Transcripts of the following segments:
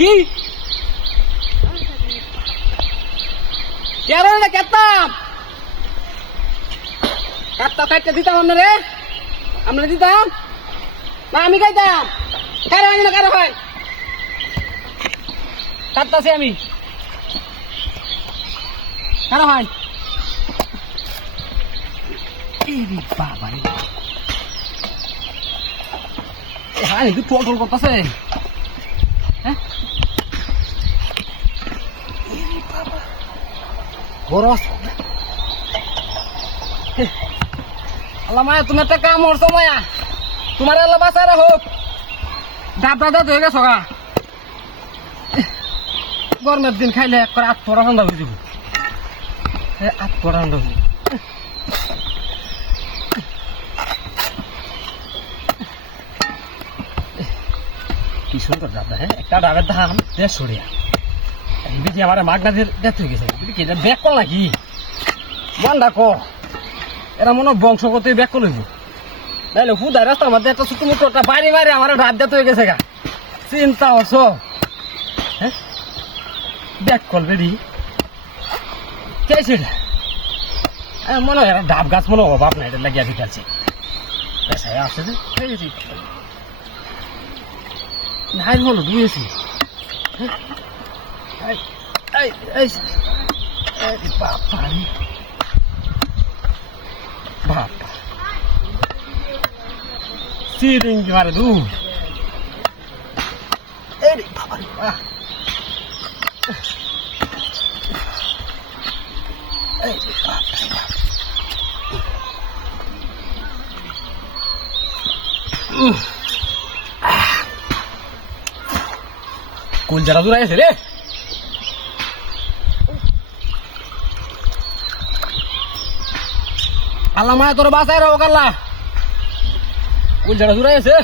কি কেন না কেতাম কাটটা কাটতে দিতাম আমরা দিতাম না আমি খাইতাম কারো হয় না কারো হয় কাটতাছি আমি কারো হয় বাবা হ্যাঁ একটু টোল টোল করতেছে হ্যাঁ বরস আল্লাহ মায়া তুমি একটা কাম করছো মায়া তোমার আল্লাহ বাঁচায় রাখো দাঁত দাঁত হয়ে গেছো গা গরমের দিন খাইলে এক করে আত্মরা ঠান্ডা হয়ে যাব আত্মরা ঠান্ডা হয়ে কি সুন্দর দাদা হ্যাঁ একটা ডাবের দাম 150 টাকা বিজি আমার মাগনা ডেথ হয়ে গেছে কি ব্যাক কর নাকি মনটা কর এরা মনে বংশগত ব্যাক করে লইব নাইলে হুদায় রাস্তার মধ্যে একটা ছোট মোটো একটা বাড়ি মারি আমার রাত ডেথ হয়ে গেছে গা চিন্তা হচ্ছ হ্যাঁ ব্যাক কল রেডি কে সেটা মনে হয় ডাব গাছ মনে অভাব না এটা লাগিয়ে দিতে আছে আসছে যে নাই হলো বুঝেছি বাবা সিরিঙ্গি মারে দু বাবা কোন জায়গা দূর আছে রে আল্লাহ মায়া তোর বাসায় রাখো আল্লাহ কোন জায়গা দূর আছে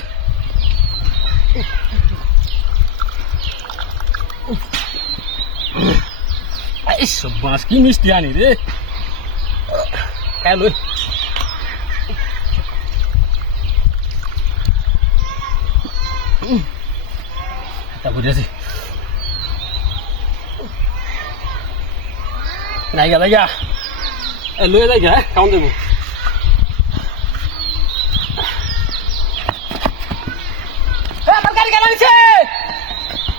সব মাছ কি মিষ্টি আনি রে কালো বুঝেছি নাইগা নাইগা লয়ে যাই হ্যাঁ কাউন্ট দেবো আমার গাড়ি কেন নিচ্ছে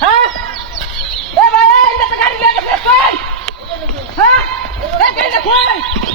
হ্যাঁ ভাই গাড়ি নিয়ে গেছে হ্যাঁ গাড়িটা কই